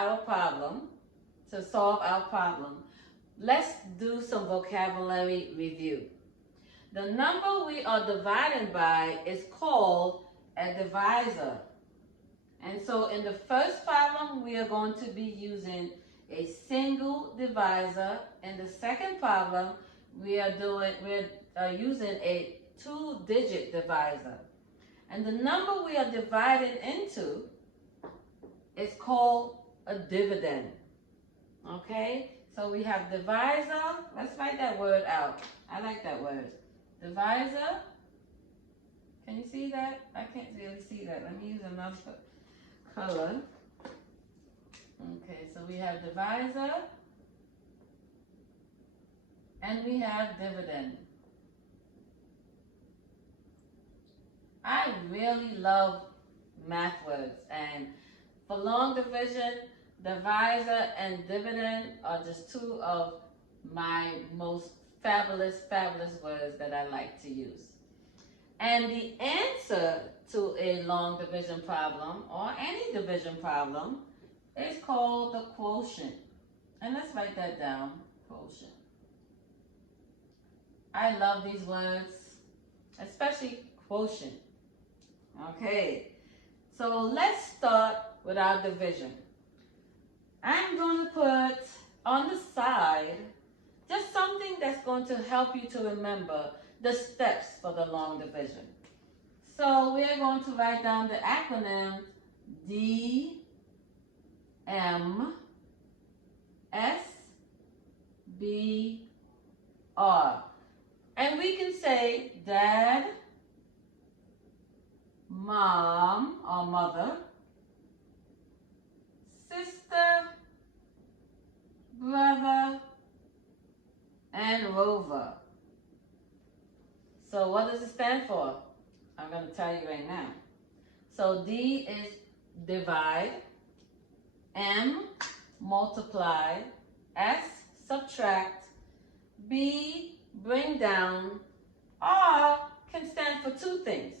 our problem, to solve our problem, let's do some vocabulary review. The number we are dividing by is called a divisor. And so in the first problem, we are going to be using a single divisor. In the second problem, we are using a two-digit divisor. And the number we are dividing into is called a dividend. Okay? So we have divisor. Let's write that word out. I like that word. Divisor. Can you see that? I can't really see that. Let me use another color. Okay, so we have divisor and we have dividend. I really love math words, and for long division, divisor and dividend are just two of my most fabulous words that I like to use. And the answer to a long division problem or any division problem is called the quotient. And let's write that down, quotient. I love these words, especially quotient. Okay, so let's start with our division. I'm going to put on the side just something that's going to help you to remember the steps for the long division. So we are going to write down the acronym D, M, S, B, R. And we can say Dad, Mom or Mother, Sister, Brother, and Rover. So what does it stand for? I'm going to tell you right now. So D is divide, M, multiply, S, subtract, B, bring down, R can stand for two things.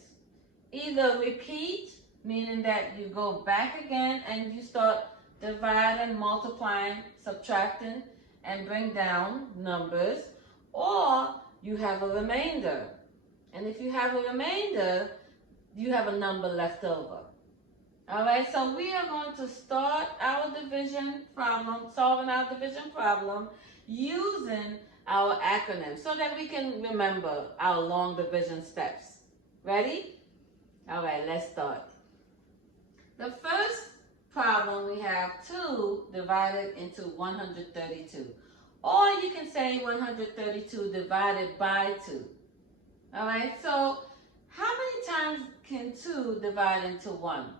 Either repeat, meaning that you go back again and you start dividing, multiplying, subtracting, and bring down numbers, or you have a remainder. And if you have a remainder, you have a number left over. All right, so we are going to start our division problem, solving our division problem, using our acronym so that we can remember our long division steps. Ready? All right, let's start. The first problem, we have 2 divided into 132. Or you can say 132 divided by 2. All right, so how many times can 2 divide into 1?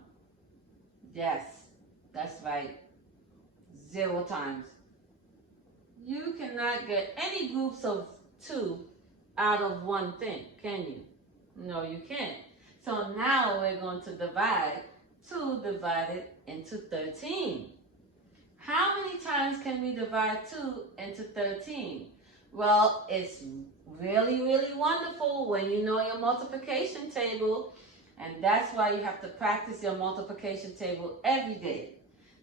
Yes, that's right, 0 times. You cannot get any groups of 2 out of one thing, can you? No, you can't. So now we're going to divide 2 divided into 13. How many times can we divide 2 into 13? Well, it's really, really wonderful when you know your multiplication table, and that's why you have to practice your multiplication table every day.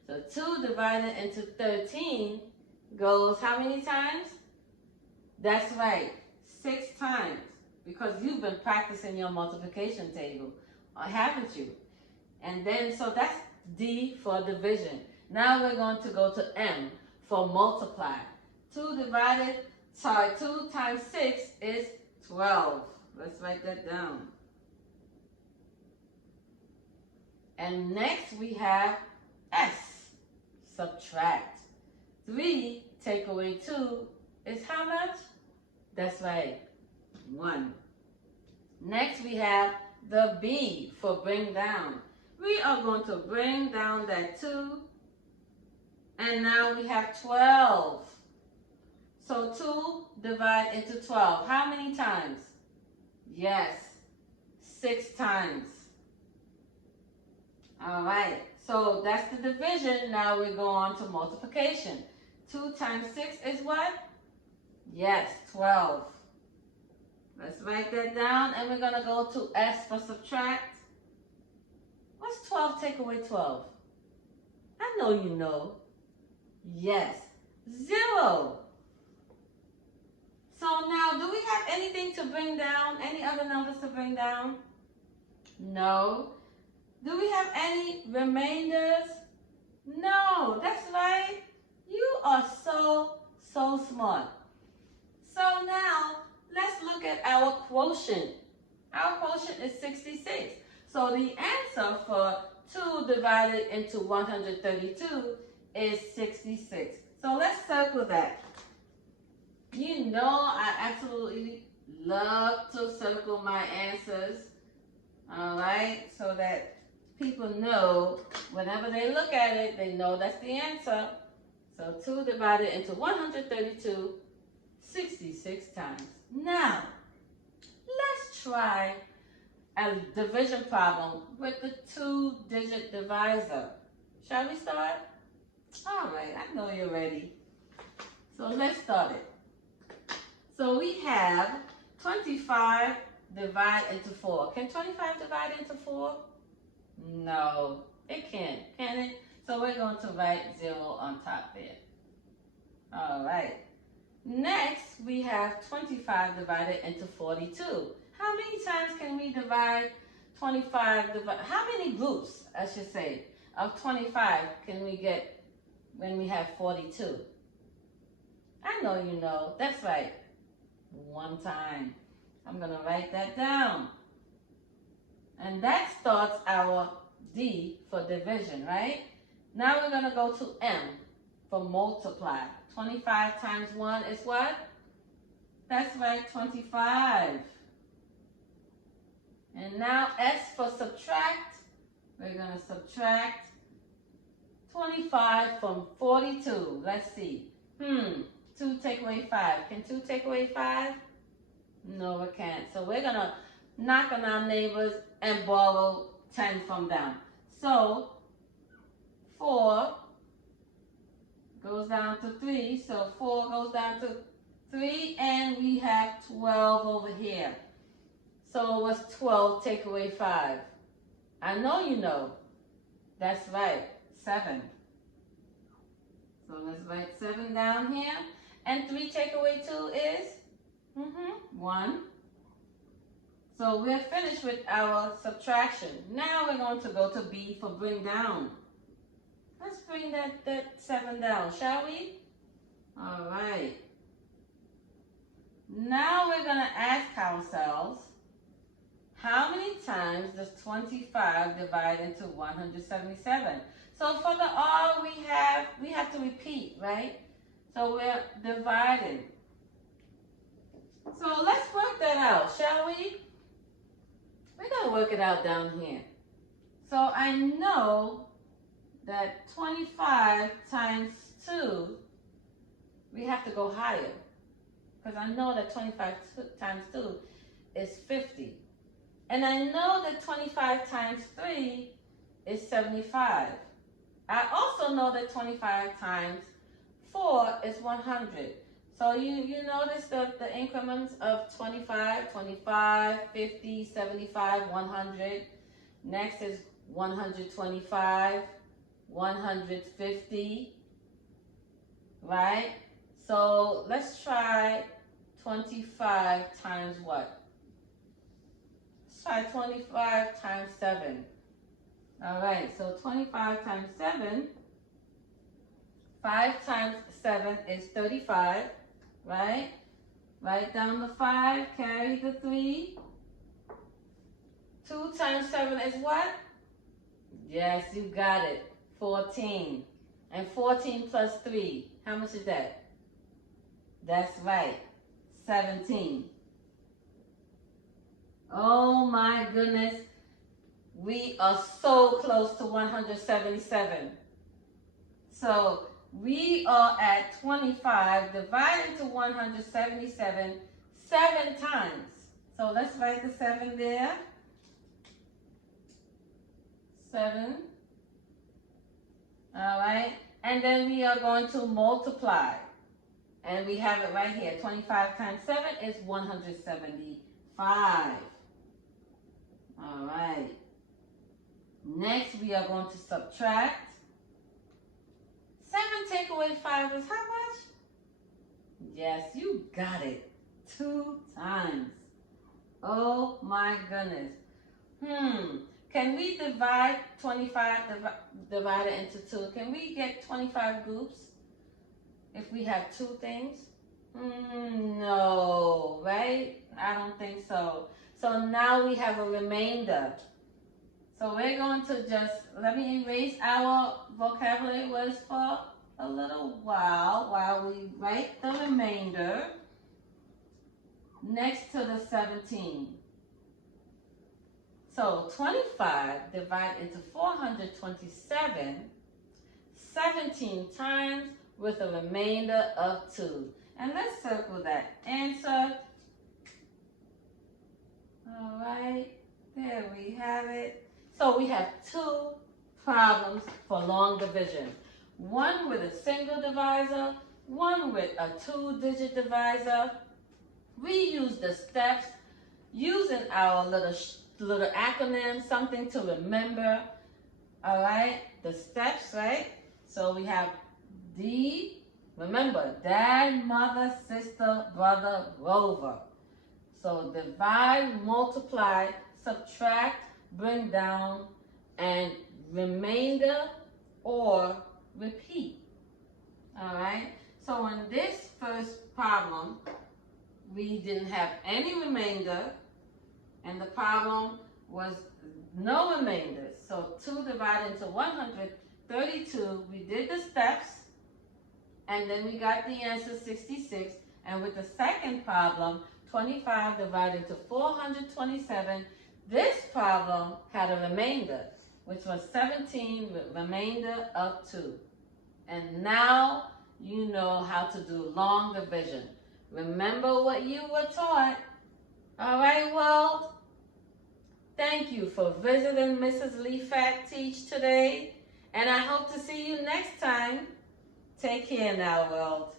So 2 divided into 13 goes how many times? That's right, 6 times, because you've been practicing your multiplication table, haven't you? And then, so that's D for division. Now we're going to go to M for multiply. 2 times 6 is 12. Let's write that down. And next we have S, subtract. 3 take away 2 is how much? That's right, 1. Next we have the B for bring down. We are going to bring down that 2, and now we have 12. So 2 divide into 12. How many times? Yes, 6 times. All right, so that's the division. Now we go on to multiplication. 2 times 6 is what? Yes, 12. Let's write that down, and we're going to go to S for subtract. What's 12 take away 12? I know you know. Yes, 0. So now, do we have anything to bring down? Any other numbers to bring down? No. Do we have any remainders? No, that's right. You are so smart. So now, let's look at our quotient. Our quotient is 66. So the answer for 2 divided into 132 is 66. So let's circle that. You know I absolutely love to circle my answers. All right, so that people know whenever they look at it, they know that's the answer. So 2 divided into 132, 66 times. Now, let's try a division problem with the 2-digit divisor. Shall we start? All right, I know you're ready. So let's start it. So we have 25 divide into 4. Can 25 divide into 4? No, it can't, can it? So we're going to write 0 on top there. All right. Next, we have 25 divided into 42. How many times can we divide 25? How many groups, I should say, of 25 can we get when we have 42? I know you know. That's right. 1 time. I'm going to write that down. And that starts our D for division, right? Now we're going to go to M for multiply. 25 times 1 is what? That's right, 25. And now S for subtract. We're going to subtract 25 from 42. Let's see. 2 take away 5. Can 2 take away 5? No, it can't. So we're going to knock on our neighbors and borrow 10 from them. So 4 goes down to 3. So 4 goes down to 3. And we have 12 over here. So what's 12 take away 5? I know you know. That's right. 7. So let's write 7 down here. And 3 take away 2 is? 1. So we're finished with our subtraction. Now we're going to go to B for bring down. Let's bring that 7 down, shall we? All right. Now we're going to ask ourselves, how many times does 25 divide into 177? So for the R, we have to repeat, right? So we're dividing. So let's work that out, shall we? We're going to work it out down here. So I know that 25 times 2, we have to go higher. Because I know that 25 times 2 is 50. And I know that 25 times 3 is 75. I also know that 25 times 4 is 100. So you notice the increments of 25, 25, 50, 75, 100. Next is 125, 150, right? So let's try 25 times what? Let's try 25 times 7. All right, so 25 times 7, 5 times 7 is 35, right? Write down the 5, carry the 3. 2 times 7 is what? Yes, you got it, 14. And 14 plus 3, how much is that? That's right, 17. Oh my goodness. We are so close to 177. So we are at 25 divided to 177 7 times. So let's write the 7 there. 7. All right. And then we are going to multiply. And we have it right here. 25 times 7 is 175. All right. Next, we are going to subtract away 5 is how much? Yes, you got it. 2 times. Oh my goodness. Can we divide 25 divided into 2? Can we get 25 groups if we have 2 things? No, right? I don't think so. So now we have a remainder. So we're going to just, let me erase our vocabulary words for a little while we write the remainder next to the 17. So 25 divided into 427, 17 times with a remainder of 2. And let's circle that answer. All right, there we have it. So we have 2 problems for long division. One with a single divisor, one with a 2-digit divisor. We use the steps using our little acronym, something to remember. All right, the steps, right? So we have D, remember, dad, mother, sister, brother, rover. So divide, multiply, subtract, bring down, and remainder or repeat. All right, so in this first problem, we didn't have any remainder, and the problem was no remainder. So 2 divided into 132, we did the steps, and then we got the answer 66. And with the second problem, 25 divided into 427, this problem had a remainder, which was 17 with remainder of 2. And now you know how to do long division. Remember what you were taught. All right, world? Thank you for visiting Mrs. Leefatt Teach today. And I hope to see you next time. Take care now, world.